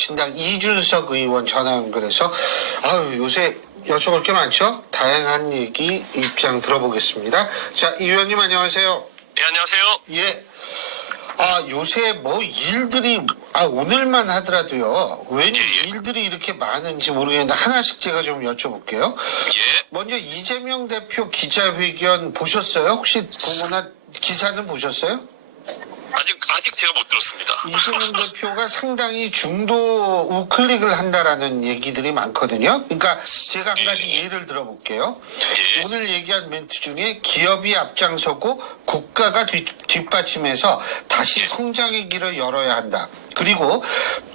민주혁신당 이준석 의원 전화 연결해서 요새 여쭤볼 게 많죠? 다양한 얘기 입장 들어보겠습니다. 자, 이 의원님 안녕하세요. 네, 안녕하세요. 예. 요새 뭐 일들이 오늘만 하더라도요. 왜 일들이 이렇게 많은지 모르겠는데 하나씩 제가 좀 여쭤볼게요. 예. 먼저 이재명 대표 기자회견 보셨어요? 혹시 보거나 기사는 보셨어요? 아직 제가 못 들었습니다. 이재명 대표가 상당히 중도 우클릭을 한다라는 얘기들이 많거든요. 그러니까 제가 한 가지 예를 들어볼게요. 예. 오늘 얘기한 멘트 중에 기업이 앞장서고 국가가 뒷받침해서 다시 성장의 길을 열어야 한다. 그리고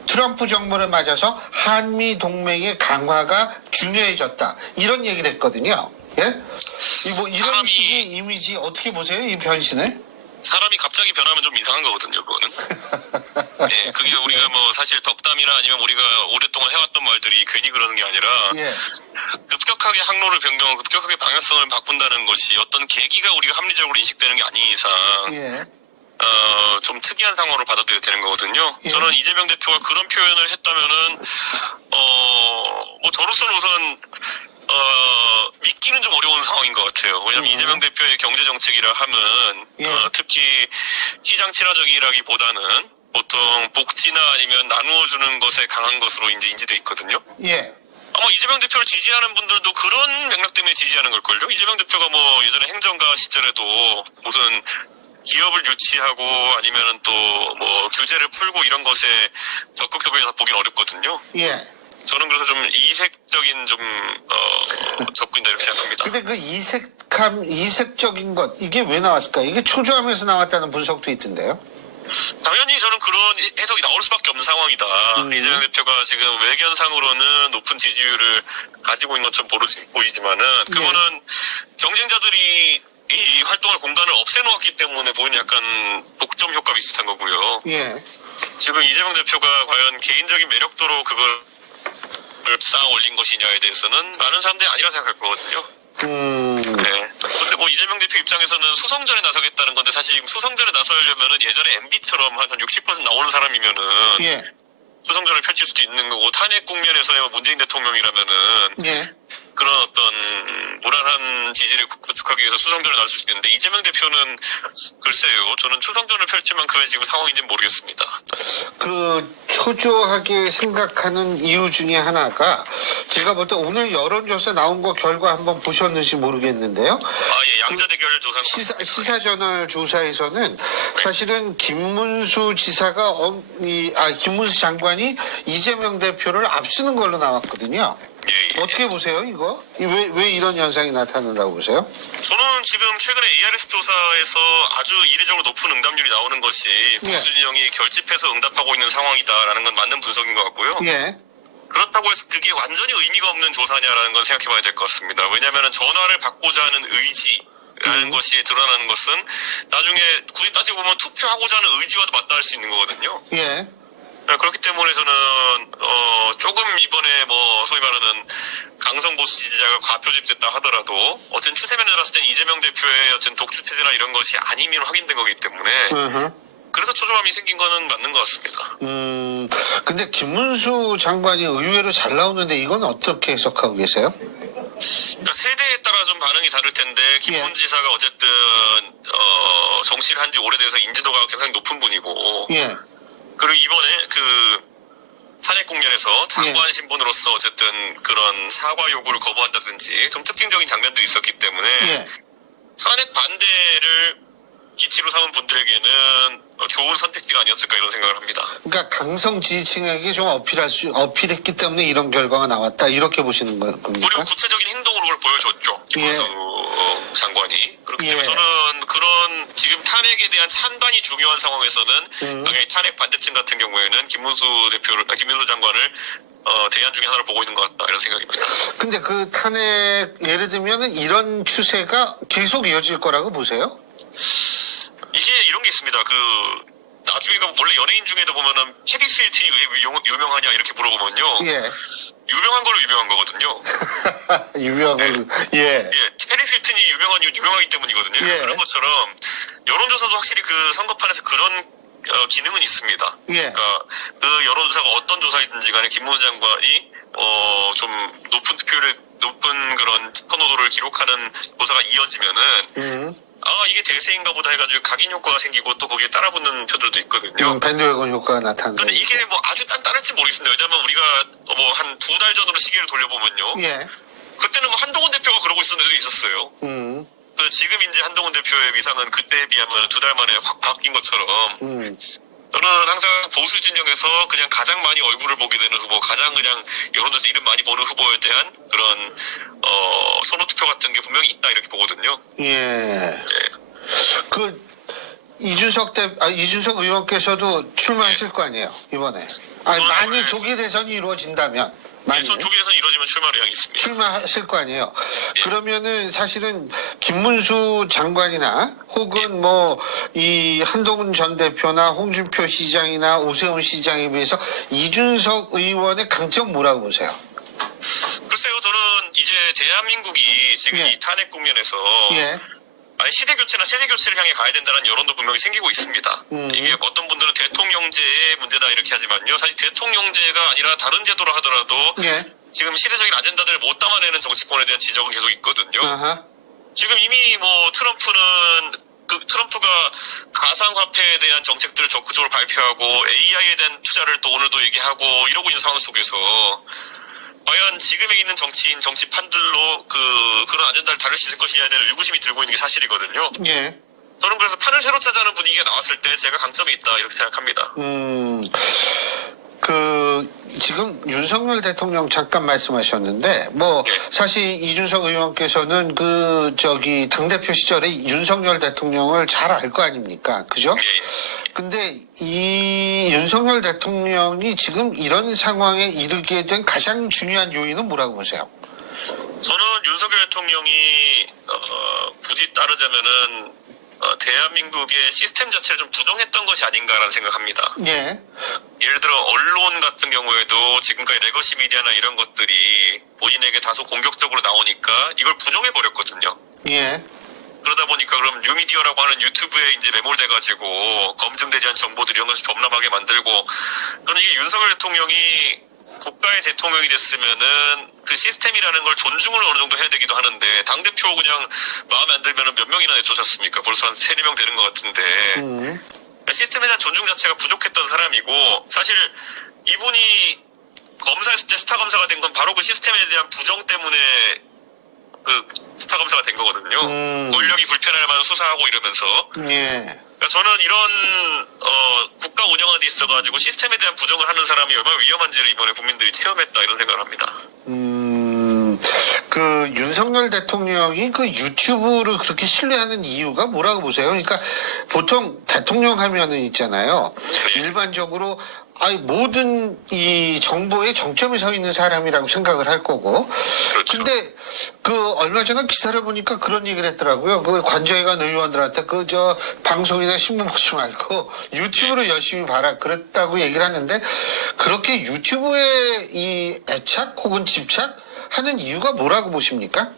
트럼프 정부를 맞아서 한미 동맹의 강화가 중요해졌다. 이런 얘기를 했거든요. 예? 이런 식의 이미지 어떻게 보세요? 이 변신을? 사람이 갑자기 변하면 좀 이상한 거거든요, 그거는. 예, 그게 우리가 뭐 사실 덕담이나 아니면 우리가 오랫동안 해왔던 말들이 괜히 그러는 게 아니라 예. 급격하게 항로를 변경하고 급격하게 방향성을 바꾼다는 것이 어떤 계기가 우리가 합리적으로 인식되는 게 아닌 이상 예. 좀 특이한 상황으로 받아들여야 되는 거거든요. 예. 저는 이재명 대표가 그런 표현을 했다면은 뭐 저로서는 우선 믿기는 좀 어려운 상황인 것 같아요. 왜냐하면 이재명 대표의 경제 정책이라 함은 특히 시장 친화적이라기보다는 보통 복지나 아니면 나누어주는 것에 강한 것으로 이제 인지돼 있거든요. 예. 아마 이재명 대표를 지지하는 분들도 그런 맥락 때문에 지지하는 걸걸요. 이재명 대표가 뭐 예전에 행정가 시절에도 무슨 기업을 유치하고 아니면은 또 뭐 규제를 풀고 이런 것에 적극적으로 보긴 어렵거든요. 예. 저는 그래서 좀 이색적인 좀 접근이다 이렇게 생각합니다. 근데 그 이색적인 것 이게 왜 나왔을까요? 이게 초조함에서 나왔다는 분석도 있던데요. 당연히 저는 그런 해석이 나올 수밖에 없는 상황이다. 이재명 대표가 지금 외견상으로는 높은 지지율을 가지고 있는 것처럼 보이지만은 그거는 경쟁자들이 이 활동할 공간을 없애놓았기 때문에 보이는 약간 독점 효과 비슷한 거고요. 예. 지금 이재명 대표가 과연 개인적인 매력도로 그걸 쌓아 올린 것이냐에 대해서는 많은 사람들이 아니라 생각할 거거든요. 네. 근데 뭐 이재명 대표 입장에서는 수성전에 나서겠다는 건데 사실 지금 수성전에 나서려면은 예전에 MB처럼 한 60% 나오는 사람이면은 예. 수성전을 펼칠 수도 있는 거고 탄핵 국면에서의 문재인 대통령이라면은 예. 그런 어떤 무난한 지지를 구축하기 위해서 수성전을 나설 수 있는데 이재명 대표는 글쎄요. 저는 수성전을 펼칠 만큼의 지금 상황인지는 모르겠습니다. 그 초조하게 생각하는 이유 중에 하나가 제가 볼 때 오늘 여론조사 나온 거 결과 한번 보셨는지 모르겠는데요. 예, 양자 대결 조사. 시사저널 조사에서는 사실은 김문수 지사가 김문수 장관이 이재명 대표를 앞서는 걸로 나왔거든요. 예. 어떻게 보세요, 이거? 왜 이런 현상이 나타난다고 보세요? 저는 지금 최근에 ARS 조사에서 아주 이례적으로 높은 응답률이 나오는 것이 보수 진영이 결집해서 응답하고 있는 상황이다라는 건 맞는 분석인 것 같고요. 예. 그렇다고 해서 그게 완전히 의미가 없는 조사냐라는 건 생각해 봐야 될 것 같습니다. 왜냐하면 전화를 받고자 하는 의지라는 것이 드러나는 것은 나중에 굳이 따지고 보면 투표하고자 하는 의지와도 맞닿을 수 있는 거거든요. 예. 그렇기 때문에 저는 조금 이번에 뭐 소위 말하는 강성 보수 지지자가 과표집됐다 하더라도 어쨌든 추세면에 봤을 땐 이재명 대표의 어쨌든 독주 체제나 이런 것이 아니면 확인된 거기 때문에 그래서 초조함이 생긴 거는 맞는 것 같습니다. 근데 김문수 장관이 의외로 잘 나오는데 이건 어떻게 해석하고 계세요? 그러니까 세대에 따라 좀 반응이 다를 텐데 김문수 지사가 어쨌든 정치를 한 지 오래돼서 인지도가 굉장히 높은 분이고 예. 그리고 이번에 그 탄핵 국면에서 장관 신분으로서 어쨌든 그런 사과 요구를 거부한다든지 좀 특징적인 장면들이 있었기 때문에 탄핵 반대를 기치로 삼은 분들에게는 좋은 선택지가 아니었을까 이런 생각을 합니다. 그러니까 강성 지지층에게 좀 어필했기 때문에 이런 결과가 나왔다 이렇게 보시는 겁니까? 그리고 구체적인 행동으로 그걸 보여줬죠. 김문수 장관이. 그렇기 때문에 저는 그런 지금 탄핵에 대한 찬반이 중요한 상황에서는 당연히 탄핵 반대층 같은 경우에는 김문수 장관을 대안 중에 하나를 보고 있는 것 같다 이런 생각입니다. 근데 그 탄핵 예를 들면은 이런 추세가 계속 이어질 거라고 보세요? 이게 이런 게 있습니다. 나중에 원래 연예인 중에도 보면은 캐리스 힐튼이 왜 유명하냐 이렇게 물어보면요. 예. 유명한 걸로 유명한 거거든요. 유명한 걸로. 예. 캐리스 힐튼이 유명하기 때문이거든요. 그런 것처럼 여론조사도 확실히 그 선거판에서 그런 기능은 있습니다. 예. 그러니까 그 여론조사가 어떤 조사이든지 간에 김문수 장관이 좀 높은 그런 선호도를 기록하는 조사가 이어지면은 이게 대세인가 보다 해가지고 각인 효과가 생기고 또 거기에 따라붙는 표들도 있거든요. 밴드웨건 효과가 나타난다. 근데 이게 뭐 아주 단단할지 모르겠습니다. 왜냐면 우리가 뭐 한 2달 전으로 시기를 돌려보면요. 예. 그때는 뭐 한동훈 대표가 그러고 있었는 데도 있었어요. 그래서 지금 이제 한동훈 대표의 위상은 그때에 비하면 2달 만에 확 바뀐 것처럼 저는 항상 보수 진영에서 그냥 가장 많이 얼굴을 보게 되는 후보, 가장 그냥 여론조사 이름 많이 보는 후보에 대한 그런 선호투표 같은 게 분명히 있다 이렇게 보거든요. 예. 예. 이준석 의원께서도 출마하실 거 아니에요, 이번에. 만일 조기 대선이 이루어진다면. 전 조기 대선이 이루어지면 출마 의향이 있습니다. 출마하실 거 아니에요. 예. 그러면은 사실은 김문수 장관이나 혹은 이 한동훈 전 대표나 홍준표 시장이나 오세훈 시장에 비해서 이준석 의원의 강점 뭐라고 보세요? 글쎄요, 저는 이제 대한민국이 지금 예. 이 탄핵 국면에서 예. 시대 교체나 세대 교체를 향해 가야 된다는 여론도 분명히 생기고 있습니다. 이게 어떤 분들은 대통령제의 문제다 이렇게 하지만요. 사실 대통령제가 아니라 다른 제도로 하더라도 예. 지금 시대적인 아젠다들을 못 담아내는 정치권에 대한 지적은 계속 있거든요. 아하. 지금 이미 트럼프가 가상화폐에 대한 정책들을 적극적으로 발표하고 AI에 대한 투자를 또 오늘도 얘기하고 이러고 있는 상황 속에서 과연 지금에 있는 정치판들로 그런 아젠다를 다룰 수 있을 것이냐에 대한 의구심이 들고 있는 게 사실이거든요. 예. 저는 그래서 판을 새로 짜자는 분위기가 나왔을 때 제가 강점이 있다 이렇게 생각합니다. 지금 윤석열 대통령 잠깐 말씀하셨는데, 사실 이준석 의원께서는 당대표 시절에 윤석열 대통령을 잘 알 거 아닙니까? 그죠? 예. 근데 이 윤석열 대통령이 지금 이런 상황에 이르게 된 가장 중요한 요인은 뭐라고 보세요? 저는 윤석열 대통령이 굳이 따르자면은 대한민국의 시스템 자체를 좀 부정했던 것이 아닌가라는 생각합니다. 예. 예를 들어 언론 같은 경우에도 지금까지 레거시 미디어나 이런 것들이 본인에게 다소 공격적으로 나오니까 이걸 부정해버렸거든요. 예. 그러다 보니까 그럼 뉴미디어라고 하는 유튜브에 이제 매몰돼가지고 검증되지 않은 정보들 이런 것을 범람하게 만들고 저는 이게 윤석열 대통령이 국가의 대통령이 됐으면은 그 시스템이라는 걸 존중을 어느 정도 해야 되기도 하는데 당대표 그냥 마음에 안 들면은 몇 명이나 내쫓았습니까? 벌써 한 3-4명 되는 것 같은데 시스템에 대한 존중 자체가 부족했던 사람이고 사실 이분이 검사했을 때 스타 검사가 된 건 바로 그 시스템에 대한 부정 때문에 스타 검사가 된 거거든요. 권력이 불편할 만한 수사하고 이러면서. 예. 그러니까 저는 이런 국가 운영하는 데 있어가지고 시스템에 대한 부정을 하는 사람이 얼마나 위험한지를 이번에 국민들이 체험했다 이런 생각을 합니다. 윤석열 대통령이 유튜브를 그렇게 신뢰하는 이유가 뭐라고 보세요? 그러니까 보통 대통령 하면은 있잖아요. 일반적으로 모든 이 정보의 정점에 서 있는 사람이라고 생각을 할 거고. 그렇죠. 근데 얼마 전에 기사를 보니까 그런 얘기를 했더라고요. 관저회관 의원들한테 방송이나 신문 보지 말고 유튜브를 열심히 봐라. 그랬다고 얘기를 하는데 그렇게 유튜브에 이 애착 혹은 집착 하는 이유가 뭐라고 보십니까?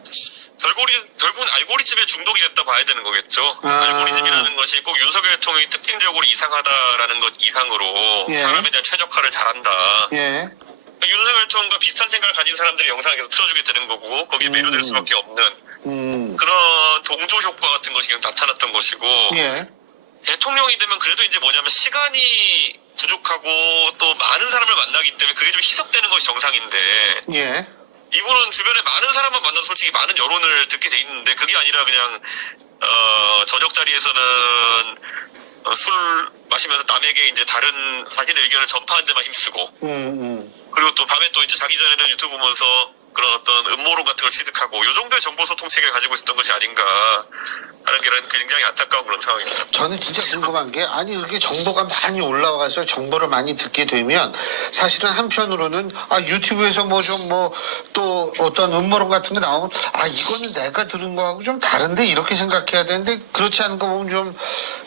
결국은 알고리즘에 중독이 됐다 봐야 되는 거겠죠. 알고리즘이라는 것이 꼭 윤석열 대통령이 특징적으로 이상하다라는 것 이상으로 예. 사람에 대한 최적화를 잘한다. 예. 윤석열 대통령과 비슷한 생각을 가진 사람들이 영상을 계속 틀어주게 되는 거고 거기에 매료될 수밖에 없는 그런 동조 효과 같은 것이 나타났던 것이고 예. 대통령이 되면 그래도 이제 뭐냐면 시간이 부족하고 또 많은 사람을 만나기 때문에 그게 좀 희석되는 것이 정상인데 예. 이분은 주변에 많은 사람만 만나서 솔직히 많은 여론을 듣게 돼 있는데 그게 아니라 그냥 저녁 자리에서는 술 마시면서 남에게 이제 다른 자신의 의견을 전파하는 데만 힘쓰고 그리고 또 밤에 또 이제 자기 전에는 유튜브 보면서 그런 어떤 음모론 같은 걸 취득하고 이 정도의 정보 소통 체계를 가지고 있었던 것이 아닌가 하는 게 굉장히 안타까운 그런 상황입니다. 저는 진짜 궁금한 게 이렇게 정보가 많이 올라와서 정보를 많이 듣게 되면 사실은 한편으로는 유튜브에서 또 어떤 음모론 같은 게 나오면 이거는 내가 들은 거하고 좀 다른데 이렇게 생각해야 되는데 그렇지 않은 거 보면 좀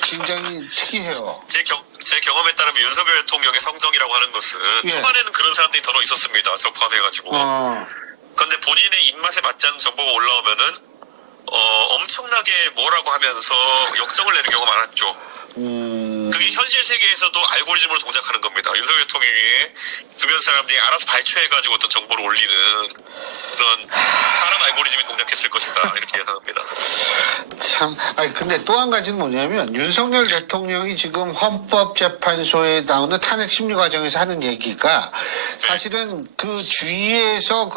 굉장히 특이해요. 제 경험에 따르면 윤석열 대통령의 성정이라고 하는 것은 예. 초반에는 그런 사람들이 더러 있었습니다. 저 포함해가지고. 그런데 본인의 입맛에 맞지 않는 정보가 올라오면은 엄청나게 뭐라고 하면서 역정을 내는 경우가 많았죠. 그게 현실 세계에서도 알고리즘으로 동작하는 겁니다. 윤석열 대통령이 주변 사람들이 알아서 발췌해가지고 어떤 정보를 올리는 그런 사람 알고리즘이 동작했을 것이다. 이렇게 예상합니다. 참, 아니, 근데 또 한 가지는 뭐냐면, 윤석열 대통령이 지금 헌법재판소에 나오는 탄핵 심리 과정에서 하는 얘기가 사실은 그 주위에서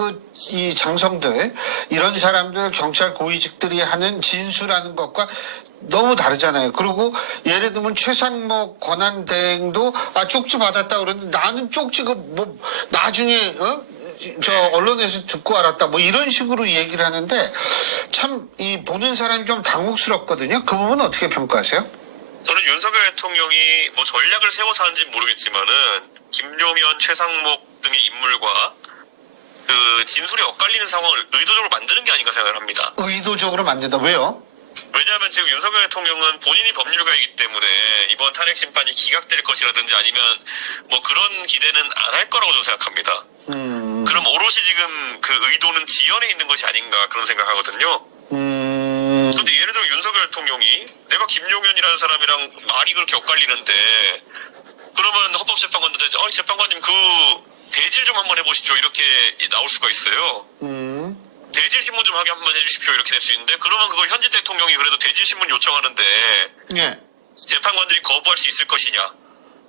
이 장성들, 이런 사람들, 경찰 고위직들이 하는 진술하는 것과 너무 다르잖아요. 그리고 예를 들면 최상목 권한대행도 쪽지 받았다 그러는데 나는 쪽지가 뭐 나중에 언론에서 듣고 알았다 뭐 이런 식으로 얘기를 하는데 참 이 보는 사람이 좀 당혹스럽거든요. 그 부분은 어떻게 평가하세요? 저는 윤석열 대통령이 뭐 전략을 세워서 하는지는 모르겠지만은 김용현, 최상목 등의 인물과 그 진술이 엇갈리는 상황을 의도적으로 만드는 게 아닌가 생각을 합니다. 의도적으로 만든다. 왜요? 왜냐하면 지금 윤석열 대통령은 본인이 법률가이기 때문에 이번 탄핵 심판이 기각될 것이라든지 아니면 뭐 그런 기대는 안 할 거라고 저는 생각합니다. 그럼 오롯이 지금 그 의도는 지연에 있는 것이 아닌가 그런 생각하거든요. 그런데 예를 들어 윤석열 대통령이 내가 김용현이라는 사람이랑 말이 그렇게 엇갈리는데 그러면 헌법재판관한테 재판관님 그 대질 좀 한번 해보시죠 이렇게 나올 수가 있어요. 대질 신문 좀 하게 한번 해주십시오 이렇게 될 수 있는데 그러면 그걸 현직 대통령이 그래도 대질 신문 요청하는데 예. 재판관들이 거부할 수 있을 것이냐?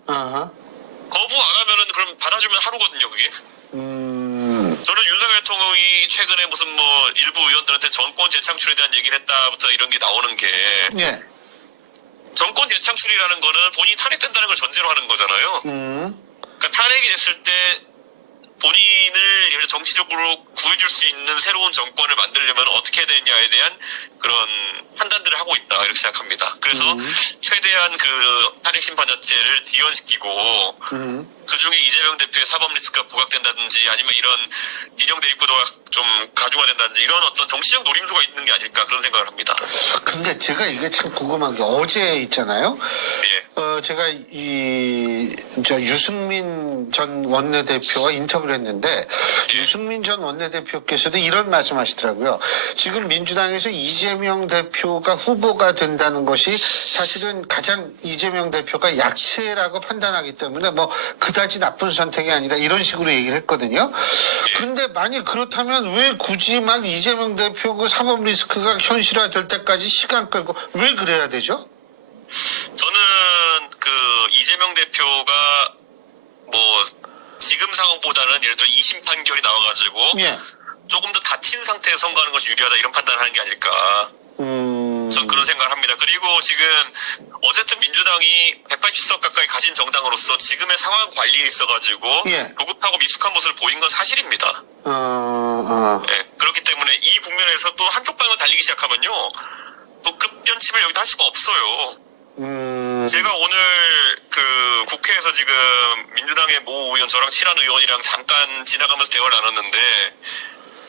거부 안 하면은 그럼 받아주면 하루거든요 그게. 저는 윤석열 대통령이 최근에 무슨 뭐 일부 의원들한테 정권 재창출에 대한 얘기를 했다부터 이런 게 나오는 게 예. 정권 재창출이라는 거는 본인이 탄핵된다는 걸 전제로 하는 거잖아요. 그러니까 탄핵이 됐을 때 본인을 정치적으로 구해줄 수 있는 새로운 정권을 만들려면 어떻게 해야 되느냐에 대한 그런 판단들을 하고 있다 이렇게 생각합니다. 그래서 최대한 그 탄핵 심판 자체를 뒤연시키고 그 중에 이재명 대표의 사법 리스크가 부각된다든지 아니면 이런 인형 대입구도가 좀 가중화된다든지 이런 어떤 정치적 노림수가 있는 게 아닐까 그런 생각을 합니다. 근데 제가 이게 참 궁금한 게 어제 있잖아요. 예. 제가 유승민 전 원내대표와 인터뷰를 했는데 유승민 전 원내대표께서도 이런 말씀하시더라고요. 지금 민주당에서 이재명 대표가 후보가 된다는 것이 사실은 가장 이재명 대표가 약체라고 판단하기 때문에 뭐 그다지 나쁜 선택이 아니다 이런 식으로 얘기를 했거든요. 근데 만약 그렇다면 왜 굳이 막 이재명 대표 그 사법 리스크가 현실화될 때까지 시간 끌고 왜 그래야 되죠? 저는 그 이재명 대표가 뭐 지금 상황보다는 예를 들어 2심 판결이 나와가지고 예. 조금 더 다친 상태에서 선거하는 것이 유리하다 이런 판단을 하는 게 아닐까. 전 그런 생각을 합니다. 그리고 지금 어쨌든 민주당이 180석 가까이 가진 정당으로서 지금의 상황 관리에 있어가지고 예. 조급하고 미숙한 모습을 보인 건 사실입니다. 네, 그렇기 때문에 이 국면에서 또 한쪽 방을 달리기 시작하면요. 또 급변침을 여기도 할 수가 없어요. 제가 오늘 그 국회에서 지금 민주당의 모 의원 저랑 친한 의원이랑 잠깐 지나가면서 대화를 나눴는데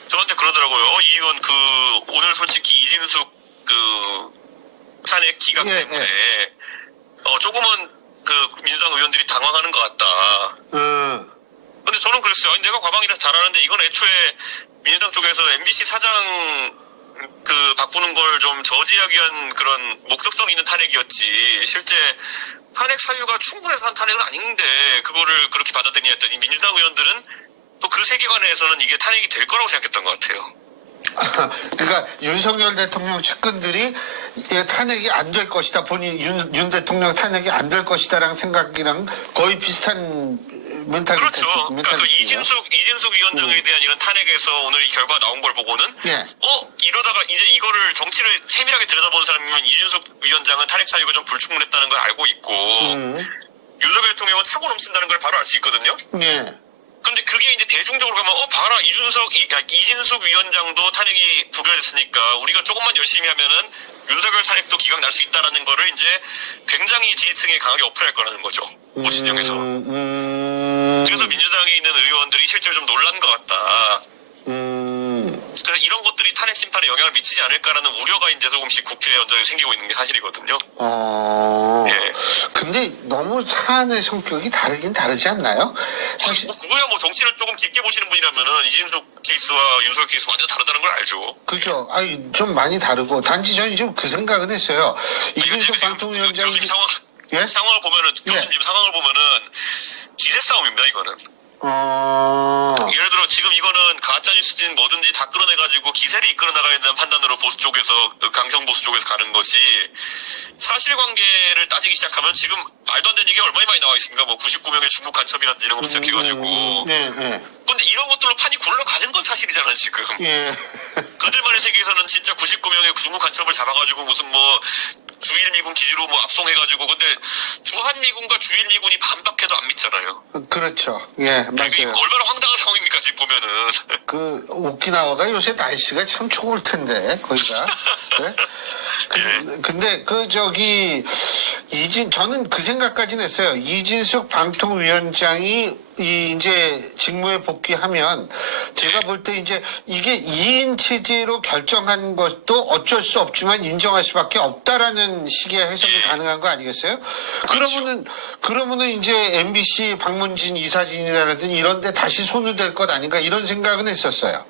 저한테 그러더라고요. 이 의원 그 오늘 솔직히 이진숙 그 탄핵 기각 예, 때문에 조금은 그 민주당 의원들이 당황하는 것 같다. 근데 저는 그랬어요. 아니, 내가 과방이라서 잘하는데 이건 애초에 민주당 쪽에서 MBC 사장 그 바꾸는 걸 좀 저지하기 위한 그런 목적성 있는 탄핵이었지. 실제 탄핵 사유가 충분해서 한 탄핵은 아닌데 그거를 그렇게 받아들이냐 했더니 민주당 의원들은 또 그 세계관에서는 이게 탄핵이 될 거라고 생각했던 것 같아요. 그러니까 윤석열 대통령 측근들이 탄핵이 안 될 것이다. 본인 윤 대통령 탄핵이 안 될 것이다라는 생각이랑 거의 비슷한 멘탈. 그렇죠. 그러니까 그 이진숙 위원장에 대한 이런 탄핵에서 오늘 이 결과가 나온 걸 보고는 예. 이러다가 이제 이거를 정치를 세밀하게 들여다보는 사람이면 이진숙 위원장은 탄핵 사유가 좀 불충분했다는 걸 알고 있고 윤석열 대통령은 사고 넘친다는 걸 바로 알 수 있거든요. 예. 근데 그게 이제 대중적으로 가면 봐라 이진숙 위원장도 탄핵이 부결됐으니까 우리가 조금만 열심히 하면은 윤석열 탄핵도 기각 날 수 있다라는 거를 이제 굉장히 지지층에 강하게 어플할 거라는 거죠. 모신정에서. 그래서 민주당에 있는 의원들이 실제로 좀 놀란 것 같다. 그래서 이런 것들이 탄핵 심판에 영향을 미치지 않을까라는 우려가 이제 조금씩 국회에 생기고 있는 게 사실이거든요. 예. 근데 너무 사안의 성격이 다르긴 다르지 않나요? 사실. 그거야 뭐 정치를 조금 깊게 보시는 분이라면은 이진숙 케이스와 윤석열 케이스 완전 다르다는 걸 알죠. 그죠. 좀 많이 다르고 단지 저는 지금 그 생각은 했어요. 이준석 방통위원장이 예? 상황을 보면은 교수님 지금 상황을 보면은 기세 싸움입니다. 이거는. 예를 들어 지금 이거는 가짜뉴스든 뭐든지 다 끌어내가지고 기세를 이끌어 나가야 된다는 판단으로 보수 쪽에서 강성 보수 쪽에서 가는 거지 사실관계를 따지기 시작하면 지금 말도 안 되는 얘기 얼마나 많이 나와 있습니까? 뭐 99명의 중국 간첩이라든지 이런 거 시작해가지고 근데 이런 것들로 판이 굴러가는 건 사실이잖아 지금. 그들만의 세계에서는 진짜 99명의 중국 간첩을 잡아가지고 무슨 뭐 주일미군 기지로 뭐 압송해가지고 근데 주한미군과 주일미군이 반박해도 안 믿잖아요. 그렇죠. 예, 이게 맞아요. 얼마나 황당한 상황입니까 지금 보면은. 그 오키나와가 요새 날씨가 참 좋을 텐데 거기가. 네? 근데 그 저기 저는 그 생각까지는 했어요. 이진숙 방통위원장이 이제 직무에 복귀하면 제가 볼 때 이제 이게 2인 체제로 결정한 것도 어쩔 수 없지만 인정할 수밖에 없다라는 식의 해석이 가능한 거 아니겠어요? 그러면은 이제 MBC 방문진 이사진이라든지 이런 데 다시 손을 댈 것 아닌가 이런 생각은 했었어요.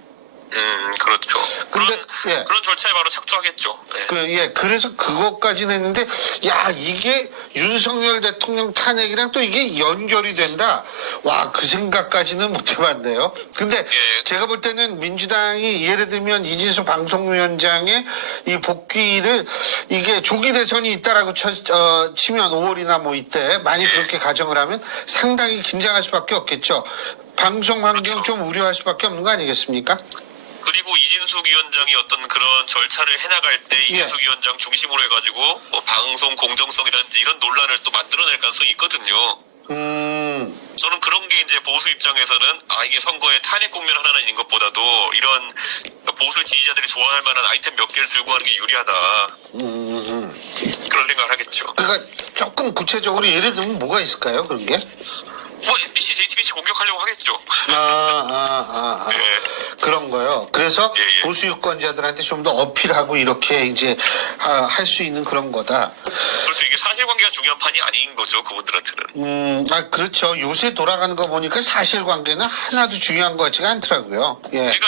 그렇죠. 근데, 그런 절차에 바로 착수하겠죠. 네. 그래서 그것까지는 했는데, 야, 이게 윤석열 대통령 탄핵이랑 또 이게 연결이 된다? 와, 그 생각까지는 못 해봤네요. 근데 제가 볼 때는 민주당이 예를 들면 이진수 방송위원장의 이 복귀를 이게 조기 대선이 있다라고 치면 5월이나 뭐 이때 만약 그렇게 가정을 하면 상당히 긴장할 수밖에 없겠죠. 방송 환경 좀 우려할 수밖에 없는 거 아니겠습니까? 그리고 이진숙 위원장이 어떤 그런 절차를 해나갈 때 이진숙 위원장 중심으로 해가지고 뭐 방송 공정성이라든지 이런 논란을 또 만들어낼 가능성이 있거든요. 저는 그런 게 이제 보수 입장에서는 이게 선거에 탄핵 국면 하나인 것보다도 이런 보수 지지자들이 좋아할 만한 아이템 몇 개를 들고 가는 게 유리하다. 그런 생각을 하겠죠. 그러니까 조금 구체적으로 예를 들면 뭐가 있을까요? 그런 게? 뭐 MBC, JTBC 공격하려고 하겠죠. 그런 거요. 그래서 보수 유권자들한테 좀 더 어필하고 이렇게 이제 할 수 있는 그런 거다. 그래서 이게 사실관계가 중요한 판이 아닌 거죠, 그분들한테는. 그렇죠. 요새 돌아가는 거 보니까 사실관계는 하나도 중요한 것 같지가 않더라고요. 그러니까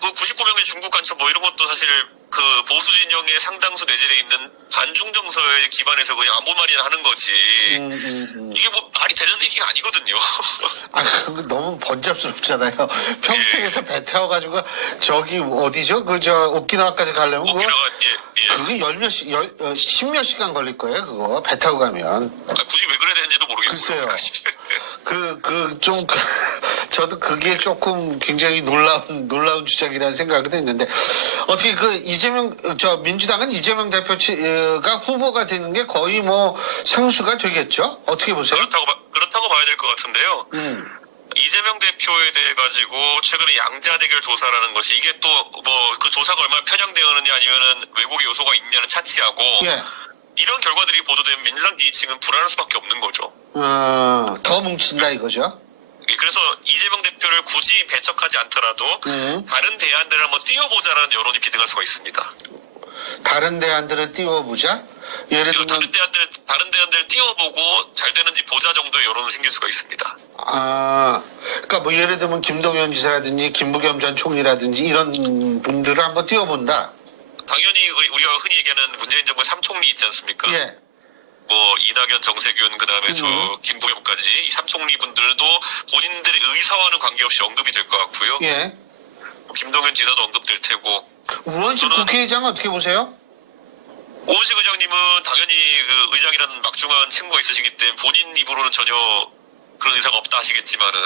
그 99명의 중국 간첩 뭐 이런 것도 사실 그 보수 진영의 상당수 내재돼 있는 반중 정서에 기반해서 그냥 아무 말이나 하는 거지. 이게 뭐 말이 되는 얘기가 아니거든요. 그거 너무 번잡스럽잖아요. 평택에서 배 태워가지고 저기 어디죠? 오키나와까지 가려면 오키나와 그게 십몇 시간 걸릴 거예요. 그거 배 타고 가면. 굳이 왜 그래야 되는지도 모르겠고요. 글쎄요. 저도 그게 조금 굉장히 놀라운 주장이라는 생각을 했는데 어떻게 민주당은 이재명 대표가 후보가 되는 게 거의 뭐 상수가 되겠죠? 어떻게 보세요? 그렇다고 봐야 될 것 같은데요. 이재명 대표에 대해 가지고 최근에 양자 대결 조사라는 것이 이게 또 뭐 그 조사가 얼마나 편향되었느냐 아니면은 왜곡의 요소가 있냐는 차치하고 이런 결과들이 보도되면 민주당 지지층은 불안할 수밖에 없는 거죠. 더 뭉친다 이거죠? 그래서 이재명 대표를 굳이 배척하지 않더라도 다른 대안들을 한번 띄워보자라는 여론이 비등할 수가 있습니다. 다른 대안들을 띄워보자? 예를 들면 다른 대안들을 띄워보고 잘 되는지 보자 정도의 여론은 생길 수가 있습니다. 그러니까 뭐 예를 들면 김동연 지사라든지 김부겸 전 총리라든지 이런 분들을 한번 띄워본다. 당연히 우리가 흔히 얘기하는 문재인 정부의 3총리 있지 않습니까? 뭐 이낙연, 정세균 그다음에 김부겸까지 이 3총리 분들도 본인들의 의사와는 관계없이 언급이 될 것 같고요. 김동연 지사도 언급될 테고. 우원식 국회의장은 어떻게 보세요? 우원식 의장님은 당연히 그 의장이라는 막중한 책무가 있으시기 때문에 본인 입으로는 전혀 그런 의사가 없다 하시겠지만은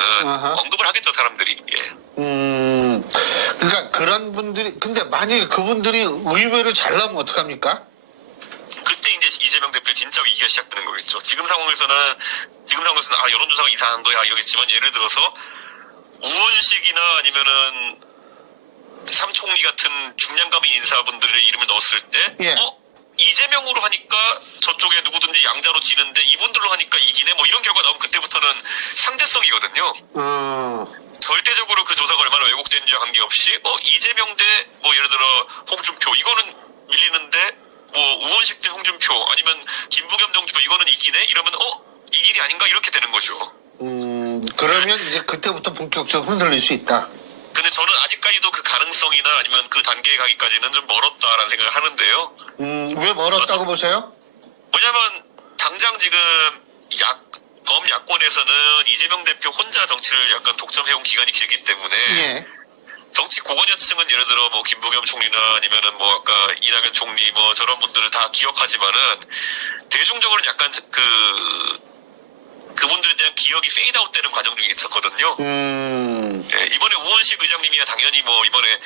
언급을 하겠죠 사람들이. 그러니까 그런 분들이 근데 만약에 그분들이 의외로 잘 나오면 어떡합니까? 그때 이제 이재명 대표의 진짜 위기가 시작되는 거겠죠. 지금 상황에서는 여론조사가 이상한 거야 이러겠지만 예를 들어서 우원식이나 아니면은 삼총리 같은 중량감인 인사분들의 이름을 넣었을 때 이재명으로 하니까 저쪽에 누구든지 양자로 지는데 이분들로 하니까 이기네 뭐 이런 결과 나오면 그때부터는 상대성이거든요. 절대적으로 그 조사가 얼마나 왜곡되는지와 관계없이 이재명 대 뭐 예를 들어 홍준표 이거는 밀리는데 뭐 우원식 대 홍준표 아니면 김부겸 정준표 이거는 이기네 이러면 이 길이 아닌가 이렇게 되는 거죠. 그러면 이제 그때부터 본격적으로 흔들릴 수 있다. 근데 저는 아직까지도 그 가능성이나 아니면 그 단계에 가기까지는 좀 멀었다라는 생각을 하는데요. 왜 멀었다고 보세요? 왜냐면 당장 지금 범야권에서는 이재명 대표 혼자 정치를 약간 독점해온 기간이 길기 때문에 예. 정치 고관여층은 예를 들어 뭐 김부겸 총리나 아니면은 뭐 아까 이낙연 총리 뭐 저런 분들을 다 기억하지만은 대중적으로는 약간 그분들에 대한 기억이 페이드아웃 되는 과정 중에 있었거든요. 예, 이번에 우원식 의장님이야 당연히 뭐 이번에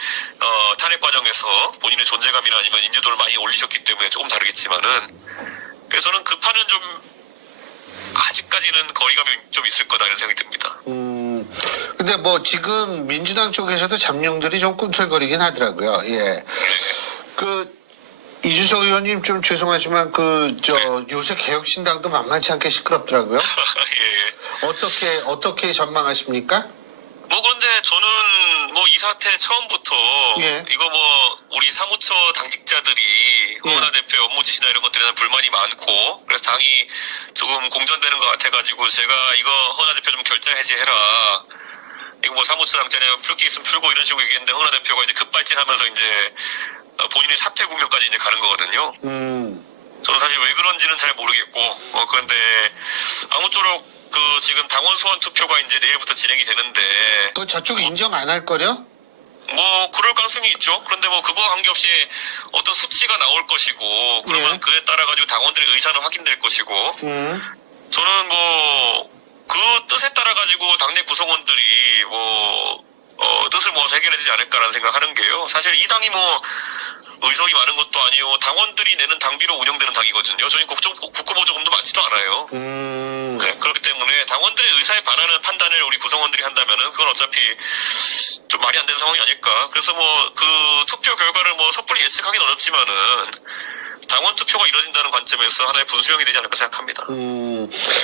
탄핵 과정에서 본인의 존재감이나 아니면 인지도를 많이 올리셨기 때문에 조금 다르겠지만은 그래서 저는 그 판은 좀 아직까지는 거리감이 좀 있을 거다 이런 생각이 듭니다. 근데 뭐 지금 민주당 쪽에서도 잠룡들이 좀 꿈틀거리긴 하더라고요. 예. 이준석 의원님 좀 죄송하지만 요새 개혁신당도 만만치 않게 시끄럽더라고요. 예. 어떻게 전망하십니까? 뭐 그런데 저는 뭐 이 사태 처음부터 예. 이거 뭐 우리 사무처 당직자들이 허은하 대표 업무 지시나 이런 것들에 대한 불만이 많고 그래서 당이 조금 공전되는 것 같아가지고 제가 이거 허은하 대표 좀 결자 해지해라. 이거 뭐 사무처 당자냐 풀 게 있으면 풀고 이런 식으로 얘기했는데 허은하 대표가 이제 급발진하면서 이제 본인의 사퇴 국면까지 이제 가는 거거든요. 저는 사실 왜 그런지는 잘 모르겠고 그런데 아무쪼록 지금 당원 소환 투표가 이제 내일부터 진행이 되는데 저쪽 인정 안 할 거려? 뭐 그럴 가능성이 있죠. 그런데 뭐 그거와 관계없이 어떤 수치가 나올 것이고 그러면 예. 그에 따라 가지고 당원들의 의사는 확인될 것이고 저는 뭐 그 뜻에 따라 가지고 당내 구성원들이 뜻을 모아서 해결해야 되지 않을까라는 생각하는 게요. 사실 이 당이 뭐 의석이 많은 것도 아니고 당원들이 내는 당비로 운영되는 당이거든요. 저희 국고보조금도 많지도 않아요. 네, 그렇기 때문에 당원들의 의사에 반하는 판단을 우리 구성원들이 한다면은 그건 어차피 좀 말이 안 되는 상황이 아닐까. 그래서 뭐 그 투표 결과를 뭐 섣불리 예측하기는 어렵지만은 당원 투표가 이뤄진다는 관점에서 하나의 분수령이 되지 않을까 생각합니다.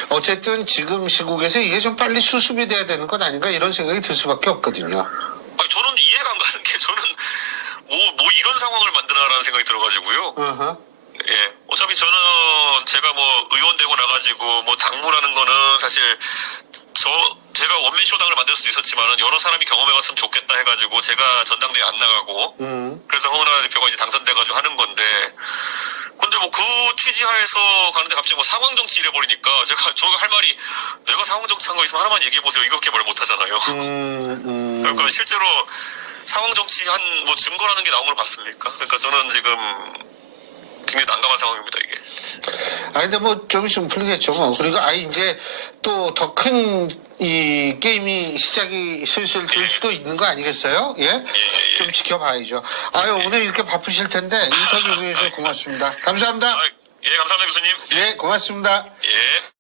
어쨌든 지금 시국에서 이게 좀 빨리 수습이 돼야 되는 것 아닌가 이런 생각이 들 수밖에 없거든요. 아니, 저는 이해가 안 가는 게 저는 뭐 이런 상황을 만드나라는 생각이 들어가지고요. 예, 어차피 저는 제가 뭐 의원 되고 나가지고 뭐 당무라는 거는 사실 제가 원맨쇼당을 만들 수도 있었지만은 여러 사람이 경험해봤으면 좋겠다 해가지고 제가 전당대회 안 나가고 그래서 허은하 대표가 이제 당선돼가지고 하는 건데 근데 뭐 그 취지하에서 가는데 갑자기 뭐 상황 정치 이래버리니까 저가 할 말이 내가 상황 정치 한 거 있으면 하나만 얘기해보세요 이거밖에 말 못하잖아요. 그러니까 실제로 상황 정치한 뭐 증거라는 게 나온 걸 봤습니까? 그러니까 저는 지금 굉장히 난감한 상황입니다 이게. 근데 뭐 좀 있으면 풀리겠죠 뭐. 그리고 이제 또 더 큰 이 게임이 시작이 슬슬 될 수도 있는 거 아니겠어요? 예? 좀 지켜봐야죠. 오늘 이렇게 바쁘실 텐데 인터뷰 해주셔서 고맙습니다. 감사합니다. 예, 감사합니다 교수님. 예, 고맙습니다. 예.